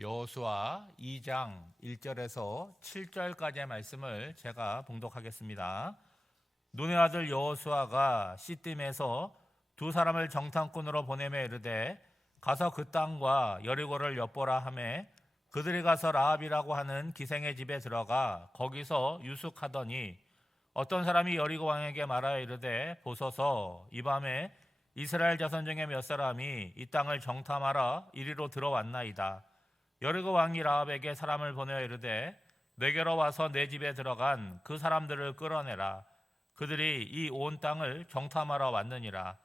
여호수아 2장 1절에서 7절까지의 말씀을 제가 봉독하겠습니다. 눈의 아들 여호수아가 시딤에서 두 사람을 정탐꾼으로 보내매 이르되 가서 그 땅과 여리고를 엿보라 하매 그들이 가서 라합이라고 하는 기생의 집에 들어가 거기서 유숙하더니 어떤 사람이 여리고 왕에게 말하여 이르되 보소서 이 밤에 이스라엘 자손 중에 몇 사람이 이 땅을 정탐하러 이리로 들어왔나이다. 여리고 왕이 라합에게 사람을 보내어 이르되 내게로 와서 내 집에 들어간 그 사람들을 끌어내라. 그들이 이 온 땅을 정탐하러 왔느니라.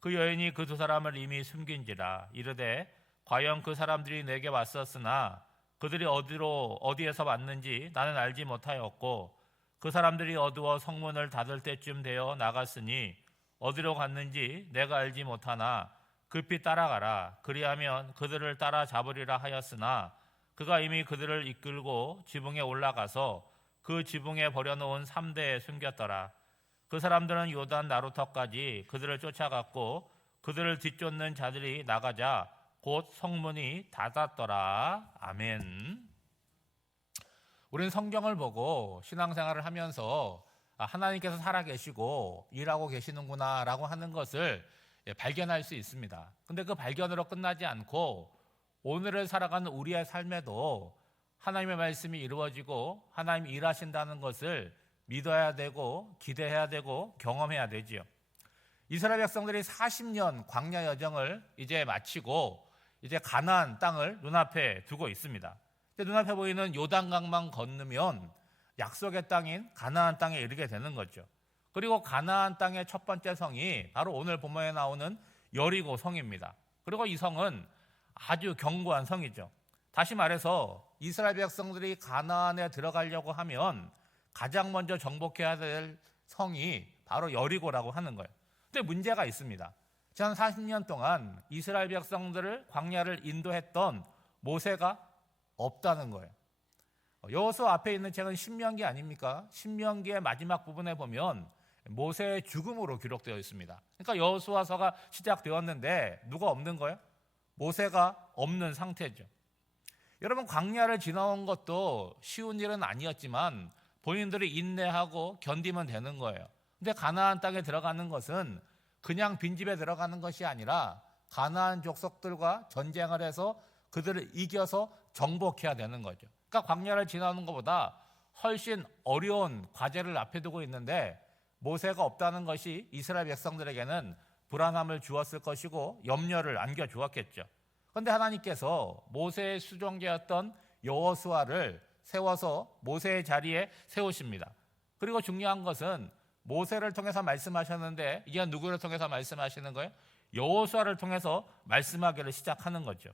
그 여인이 그 두 사람을 이미 숨긴지라. 이르되 과연 그 사람들이 내게 왔었으나 그들이 어디에서 왔는지 나는 알지 못하였고 그 사람들이 어두워 성문을 닫을 때쯤 되어 나갔으니 어디로 갔는지 내가 알지 못하나 급히 따라가라. 그리하면 그들을 따라 잡으리라 하였으나 그가 이미 그들을 이끌고 지붕에 올라가서 그 지붕에 버려놓은 3대에 숨겼더라. 그 사람들은 요단 나루터까지 그들을 쫓아갔고 그들을 뒤쫓는 자들이 나가자 곧 성문이 닫았더라. 아멘. 우리는 성경을 보고 신앙생활을 하면서 하나님께서 살아계시고 일하고 계시는구나 라고 하는 것을 발견할 수 있습니다. 근데 그 발견으로 끝나지 않고 오늘을 살아가는 우리의 삶에도 하나님의 말씀이 이루어지고 하나님이 일하신다는 것을 믿어야 되고 기대해야 되고 경험해야 되지요. 이스라엘 백성들이 40년 광야 여정을 이제 마치고 이제 가나안 땅을 눈앞에 두고 있습니다. 눈앞에 보이는 요단강만 건너면 약속의 땅인 가나안 땅에 이르게 되는 거죠. 그리고 가나안 땅의 첫 번째 성이 바로 오늘 본문에 나오는 여리고 성입니다. 그리고 이 성은 아주 견고한 성이죠. 다시 말해서 이스라엘 백성들이 가나안에 들어가려고 하면 가장 먼저 정복해야 될 성이 바로 여리고라고 하는 거예요. 근데 문제가 있습니다. 지난 40년 동안 이스라엘 백성들을 광야를 인도했던 모세가 없다는 거예요. 여호수아 앞에 있는 책은 신명기 아닙니까? 신명기의 마지막 부분에 보면 모세의 죽음으로 기록되어 있습니다. 그러니까 여호수아서가 시작되었는데 누가 없는 거예요? 모세가 없는 상태죠. 여러분, 광야를 지나온 것도 쉬운 일은 아니었지만 본인들이 인내하고 견디면 되는 거예요. 근데 가나안 땅에 들어가는 것은 그냥 빈집에 들어가는 것이 아니라 가나안 족속들과 전쟁을 해서 그들을 이겨서 정복해야 되는 거죠. 그러니까 광야를 지나는 것보다 훨씬 어려운 과제를 앞에 두고 있는데 모세가 없다는 것이 이스라엘 백성들에게는 불안함을 주었을 것이고 염려를 안겨주었겠죠. 그런데 하나님께서 모세의 수종자였던 여호수아를 세워서 모세의 자리에 세우십니다. 그리고 중요한 것은 모세를 통해서 말씀하셨는데 이게 누구를 통해서 말씀하시는 거예요? 여호수아를 통해서 말씀하기를 시작하는 거죠.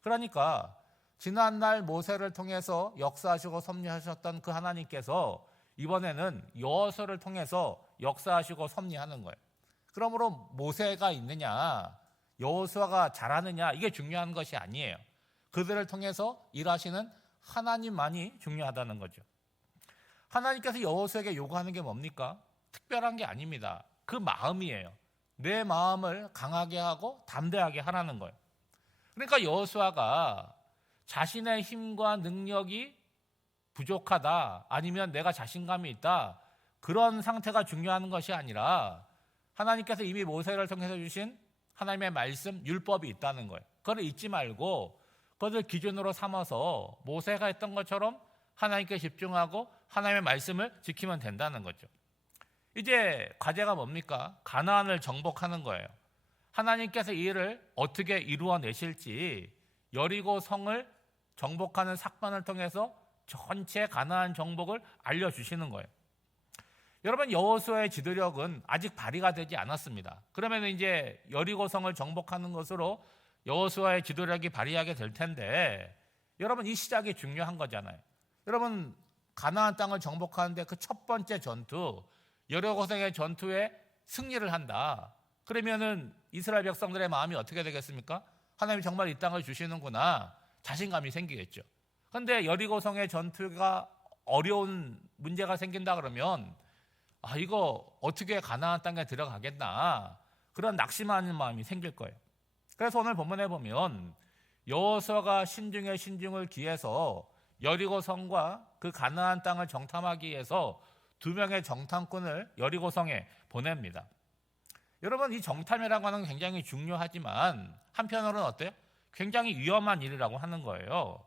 그러니까 지난날 모세를 통해서 역사하시고 섭리하셨던 그 하나님께서 이번에는 여호수아를 통해서 역사하시고 섭리하는 거예요. 그러므로 모세가 있느냐, 여호수아가 잘하느냐, 이게 중요한 것이 아니에요. 그들을 통해서 일하시는 하나님만이 중요하다는 거죠. 하나님께서 여호수아에게 요구하는 게 뭡니까? 특별한 게 아닙니다. 그 마음이에요. 내 마음을 강하게 하고 담대하게 하라는 거예요. 그러니까 여호수아가 자신의 힘과 능력이 부족하다, 아니면 내가 자신감이 있다, 그런 상태가 중요한 것이 아니라 하나님께서 이미 모세를 통해서 주신 하나님의 말씀, 율법이 있다는 거예요. 그걸 잊지 말고 그것을 기준으로 삼아서 모세가 했던 것처럼 하나님께 집중하고 하나님의 말씀을 지키면 된다는 거죠. 이제 과제가 뭡니까? 가나안을 정복하는 거예요. 하나님께서 이 일을 어떻게 이루어내실지 여리고 성을 정복하는 사건을 통해서 전체 가나안 정복을 알려주시는 거예요. 여러분, 여호수아의 지도력은 아직 발휘가 되지 않았습니다. 그러면 이제 여리고 성을 정복하는 것으로 여호수아의 지도력이 발휘하게 될 텐데, 여러분, 이 시작이 중요한 거잖아요. 여러분, 가나안 땅을 정복하는데 그 첫 번째 전투, 여리고 성의 전투에 승리를 한다. 그러면은 이스라엘 백성들의 마음이 어떻게 되겠습니까? 하나님이 정말 이 땅을 주시는구나, 자신감이 생기겠죠. 그런데 여리고 성의 전투가 어려운 문제가 생긴다 그러면 이거 어떻게 가나안 땅에 들어가겠나, 그런 낙심하는 마음이 생길 거예요. 그래서 오늘 본문에 보면 여호수아가 신중에 신중을 기해서 여리고 성과 그 가나안 땅을 정탐하기 위해서 2명의 정탐꾼을 여리고 성에 보냅니다. 여러분, 이 정탐이라고 하는 건 굉장히 중요하지만 한편으로는 어때요? 굉장히 위험한 일이라고 하는 거예요.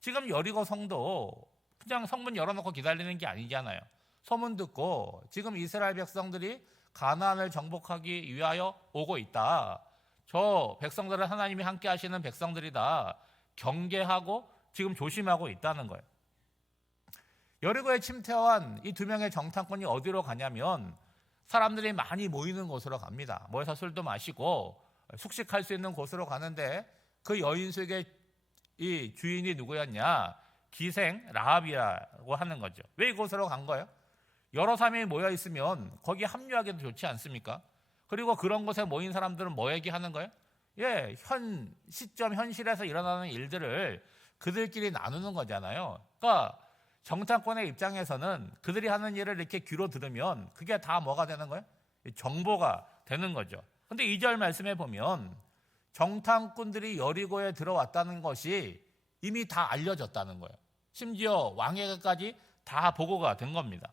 지금 여리고 성도 그냥 성문 열어놓고 기다리는 게 아니잖아요. 소문 듣고 지금 이스라엘 백성들이 가나안을 정복하기 위하여 오고 있다. 저 백성들은 하나님이 함께 하시는 백성들이다. 경계하고 지금 조심하고 있다는 거예요. 여리고에 침투한 이 2명의 정탐꾼이 어디로 가냐면 사람들이 많이 모이는 곳으로 갑니다. 모여서 술도 마시고 숙식할 수 있는 곳으로 가는데 그 여인숙의 이 주인이 누구였냐? 기생 라합이라고 하는 거죠. 왜 이곳으로 간 거예요? 여러 사람이 모여 있으면 거기 합류하기도 좋지 않습니까? 그리고 그런 곳에 모인 사람들은 뭐 얘기하는 거예요? 현 시점 현실에서 일어나는 일들을 그들끼리 나누는 거잖아요. 그러니까 정탐꾼의 입장에서는 그들이 하는 일을 이렇게 귀로 들으면 그게 다 뭐가 되는 거예요? 정보가 되는 거죠. 근데 2절 말씀에 보면 정탐꾼들이 여리고에 들어왔다는 것이 이미 다 알려졌다는 거예요. 심지어 왕에게까지 다 보고가 된 겁니다.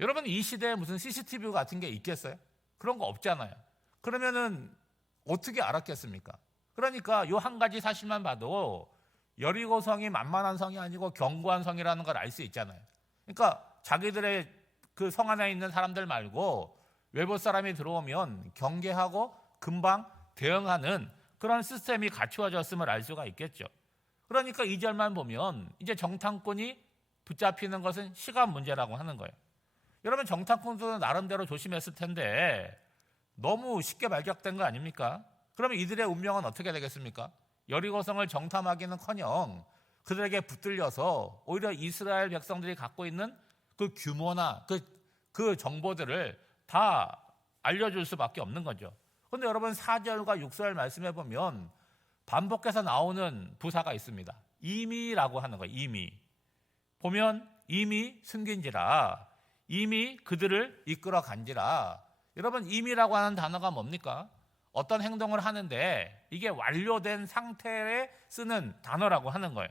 여러분, 이 시대에 무슨 CCTV 같은 게 있겠어요? 그런 거 없잖아요. 그러면은 어떻게 알았겠습니까? 그러니까 요 한 가지 사실만 봐도 여리고 성이 만만한 성이 아니고 견고한 성이라는 걸 알 수 있잖아요. 그러니까 자기들의 그 성 안에 있는 사람들 말고 외부 사람이 들어오면 경계하고 금방 대응하는 그런 시스템이 갖추어졌음을 알 수가 있겠죠. 그러니까 2절만 보면 이제 정탐꾼이 붙잡히는 것은 시간 문제라고 하는 거예요. 여러분, 정탐꾼도 나름대로 조심했을 텐데 너무 쉽게 발각된 거 아닙니까? 그러면 이들의 운명은 어떻게 되겠습니까? 여리고성을 정탐하기는커녕 그들에게 붙들려서 오히려 이스라엘 백성들이 갖고 있는 그 규모나 그 정보들을 다 알려줄 수밖에 없는 거죠. 그런데 여러분, 4절과 6절 말씀해 보면 반복해서 나오는 부사가 있습니다. 이미라고 하는 거예요. 이미. 보면 이미 숨긴지라, 이미 그들을 이끌어 간지라. 여러분, 이미라고 하는 단어가 뭡니까? 어떤 행동을 하는데 이게 완료된 상태에 쓰는 단어라고 하는 거예요.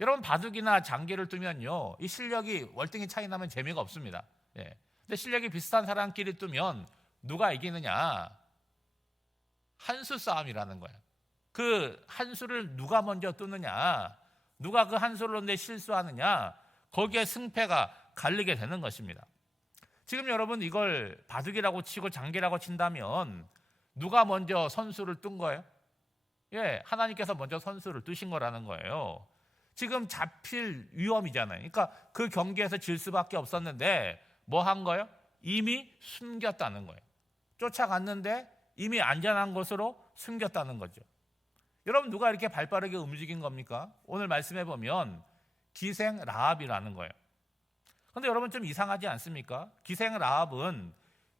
여러분, 바둑이나 장기를 두면요, 이 실력이 월등히 차이 나면 재미가 없습니다. 근데 실력이 비슷한 사람끼리 두면 누가 이기느냐? 한 수 싸움이라는 거예요. 그 한 수를 누가 먼저 뜨느냐, 누가 그 한 수를 넣는데 실수하느냐, 거기에 승패가 갈리게 되는 것입니다. 지금 여러분, 이걸 바둑이라고 치고 장기라고 친다면 누가 먼저 선수를 뜬 거예요? 하나님께서 먼저 선수를 뜨신 거라는 거예요. 지금 잡힐 위험이잖아요. 그러니까 그 경기에서 질 수밖에 없었는데 뭐 한 거예요? 이미 숨겼다는 거예요. 쫓아갔는데 이미 안전한 곳으로 숨겼다는 거죠. 여러분, 누가 이렇게 발빠르게 움직인 겁니까? 오늘 말씀해 보면 기생 라합이라는 거예요. 그런데 여러분, 좀 이상하지 않습니까? 기생 라합은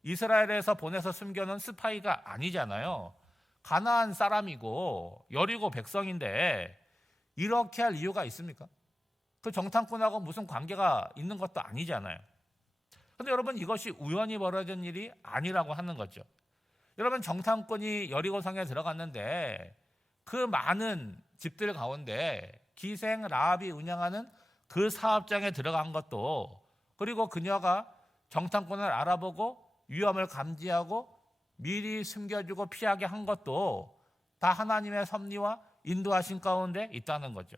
이스라엘에서 보내서 숨겨놓은 스파이가 아니잖아요. 가나안 사람이고 여리고 백성인데 이렇게 할 이유가 있습니까? 그 정탐꾼하고 무슨 관계가 있는 것도 아니잖아요. 그런데 여러분, 이것이 우연히 벌어진 일이 아니라고 하는 거죠. 여러분, 정탐꾼이 여리고성에 들어갔는데 그 많은 집들 가운데 기생 라합이 운영하는 그 사업장에 들어간 것도, 그리고 그녀가 정탐꾼을 알아보고 위험을 감지하고 미리 숨겨주고 피하게 한 것도 다 하나님의 섭리와 인도하신 가운데 있다는 거죠.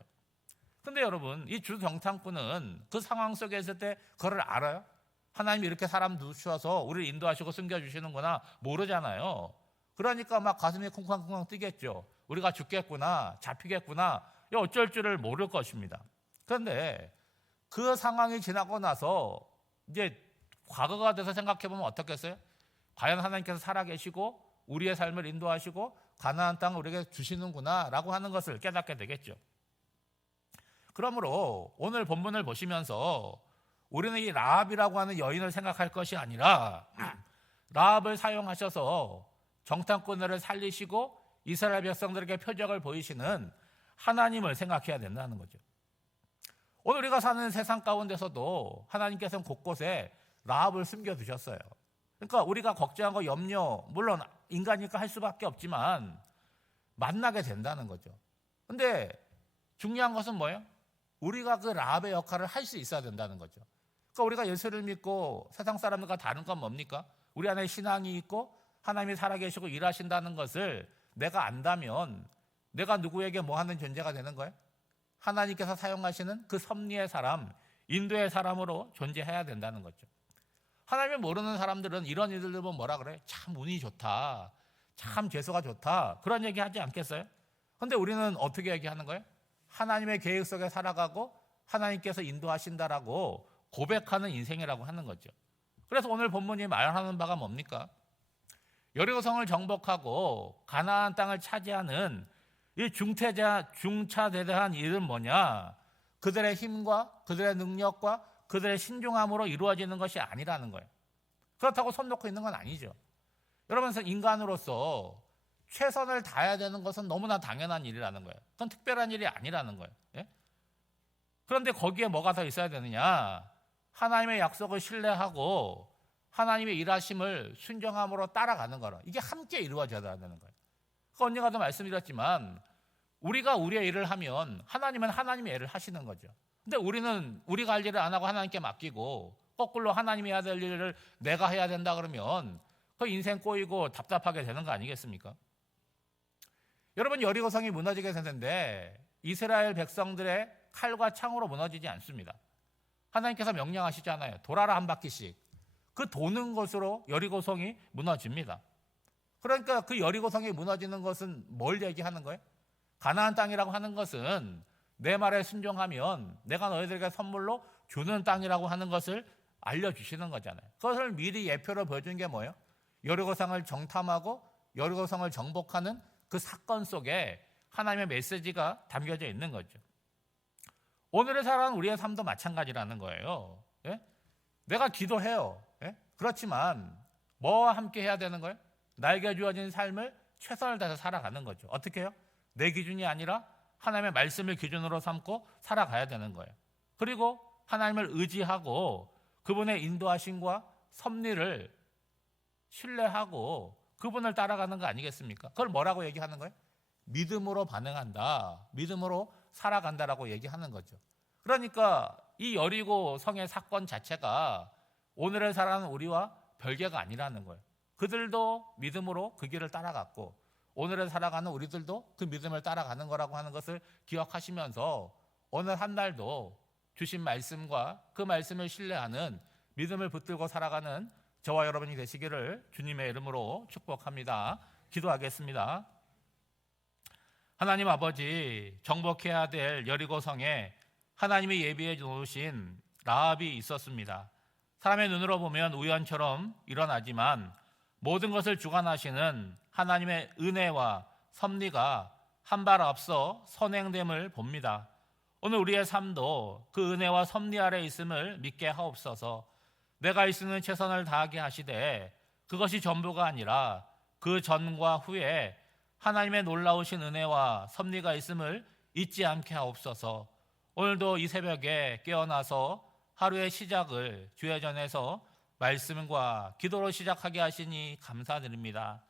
그런데 여러분, 이 주 정탐꾼은 그 상황 속에 있을 때 그걸 알아요? 하나님이 이렇게 사람 두셔서 우리를 인도하시고 숨겨주시는구나 모르잖아요. 그러니까 막 가슴이 쿵쾅쿵쾅 뛰겠죠. 우리가 죽겠구나, 잡히겠구나, 어쩔 줄을 모를 것입니다. 그런데 그 상황이 지나고 나서 이제 과거가 돼서 생각해보면 어떻겠어요? 과연 하나님께서 살아계시고 우리의 삶을 인도하시고 가나안 땅을 우리에게 주시는구나 라고 하는 것을 깨닫게 되겠죠. 그러므로 오늘 본문을 보시면서 우리는 이 라합이라고 하는 여인을 생각할 것이 아니라 라합을 사용하셔서 정탐꾼을 살리시고 이스라엘 백성들에게 표적을 보이시는 하나님을 생각해야 된다는 거죠. 오늘 우리가 사는 세상 가운데서도 하나님께서는 곳곳에 라합을 만나게 된다는 거죠. 근데 중요한 것은 뭐예요? 우리가 그 라합의 역할을 할 수 있어야 된다는 거죠. 그러니까 우리가 예수를 믿고 세상 사람들과 다른 건 뭡니까? 우리 안에 신앙이 있고 하나님이 살아계시고 일하신다는 것을 내가 안다면 내가 누구에게 뭐 하는 존재가 되는 거예요? 하나님께서 사용하시는 그 섭리의 사람, 인도의 사람으로 존재해야 된다는 거죠. 하나님을 모르는 사람들은 이런 일들 보면 뭐라 그래요? 참 운이 좋다, 참 재수가 좋다, 그런 얘기 하지 않겠어요? 그런데 우리는 어떻게 얘기하는 거예요? 하나님의 계획 속에 살아가고 하나님께서 인도하신다라고 고백하는 인생이라고 하는 거죠. 그래서 오늘 본문이 말하는 바가 뭡니까? 여리고성을 정복하고 가나안 땅을 차지하는 이 중차대대한 일은 뭐냐? 그들의 힘과 그들의 능력과 그들의 신중함으로 이루어지는 것이 아니라는 거예요. 그렇다고 손 놓고 있는 건 아니죠. 여러분, 인간으로서 최선을 다해야 되는 것은 너무나 당연한 일이라는 거예요. 그건 특별한 일이 아니라는 거예요. 예? 그런데 거기에 뭐가 더 있어야 되느냐? 하나님의 약속을 신뢰하고 하나님의 일하심을 순종함으로 따라가는 거라. 이게 함께 이루어져야 되는 거예요. 그 언니가도 말씀드렸지만 우리가 우리의 일을 하면 하나님은 하나님의 일을 하시는 거죠. 근데 우리는 우리가 할 일을 안 하고 하나님께 맡기고 거꾸로 하나님이 해야 될 일을 내가 해야 된다 그러면 그 인생 꼬이고 답답하게 되는 거 아니겠습니까? 여러분, 여리고성이 무너지게 됐는데 이스라엘 백성들의 칼과 창으로 무너지지 않습니다. 하나님께서 명령하시잖아요. 돌아라 한 바퀴씩. 그 도는 것으로 여리고성이 무너집니다. 그러니까 그 여리고성이 무너지는 것은 뭘 얘기하는 거예요? 가나안 땅이라고 하는 것은 내 말에 순종하면 내가 너희들에게 선물로 주는 땅이라고 하는 것을 알려주시는 거잖아요. 그것을 미리 예표로 보여준 게 뭐예요? 여리고성을 정탐하고 여리고성을 정복하는 그 사건 속에 하나님의 메시지가 담겨져 있는 거죠. 오늘의 살아가는 우리의 삶도 마찬가지라는 거예요. 예? 내가 기도해요. 예? 그렇지만 뭐와 함께 해야 되는 거예요? 나에게 주어진 삶을 최선을 다해서 살아가는 거죠. 어떻게 해요? 내 기준이 아니라 하나님의 말씀을 기준으로 삼고 살아가야 되는 거예요. 그리고 하나님을 의지하고 그분의 인도하심과 섭리를 신뢰하고 그분을 따라가는 거 아니겠습니까? 그걸 뭐라고 얘기하는 거예요? 믿음으로 반응한다, 믿음으로 살아간다라고 얘기하는 거죠. 그러니까 이 여리고 성의 사건 자체가 오늘을 살아가는 우리와 별개가 아니라는 거예요. 그들도 믿음으로 그 길을 따라갔고 오늘을 살아가는 우리들도 그 믿음을 따라가는 거라고 하는 것을 기억하시면서 오늘 한 날도 주신 말씀과 그 말씀을 신뢰하는 믿음을 붙들고 살아가는 저와 여러분이 되시기를 주님의 이름으로 축복합니다. 기도하겠습니다. 하나님 아버지, 정복해야 될 여리고성에 하나님이 예비해 놓으신 라합이 있었습니다. 사람의 눈으로 보면 우연처럼 일어나지만 모든 것을 주관하시는 하나님의 은혜와 섭리가 한 발 앞서 선행됨을 봅니다. 오늘 우리의 삶도 그 은혜와 섭리 아래 있음을 믿게 하옵소서. 내가 있는 최선을 다하게 하시되 그것이 전부가 아니라 그 전과 후에 하나님의 놀라우신 은혜와 섭리가 있음을 잊지 않게 하옵소서. 오늘도 이 새벽에 깨어나서 하루의 시작을 주의 전에서 말씀과 기도로 시작하게 하시니 감사드립니다.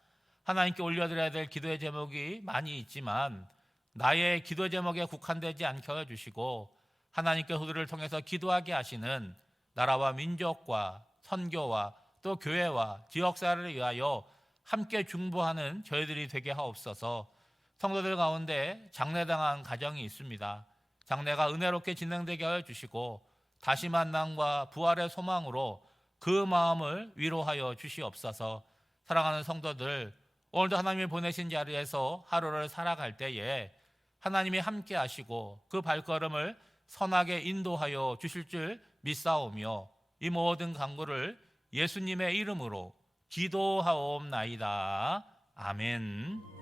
하나님께 올려드려야 될 기도의 제목이 많이 있지만 나의 기도 제목에 국한되지 않게 해주시고 하나님께 우리를 통해서 기도하게 하시는 나라와 민족과 선교와 또 교회와 지역사회를 위하여 함께 중보하는 저희들이 되게 하옵소서. 성도들 가운데 장례당한 가정이 있습니다. 장례가 은혜롭게 진행되게 하여 주시고 다시 만남과 부활의 소망으로 그 마음을 위로하여 주시옵소서. 사랑하는 성도들, 오늘도 하나님이 보내신 자리에서 하루를 살아갈 때에 하나님이 함께 하시고 그 발걸음을 선하게 인도하여 주실 줄 믿사오며 이 모든 간구를 예수님의 이름으로 기도하옵나이다. 아멘.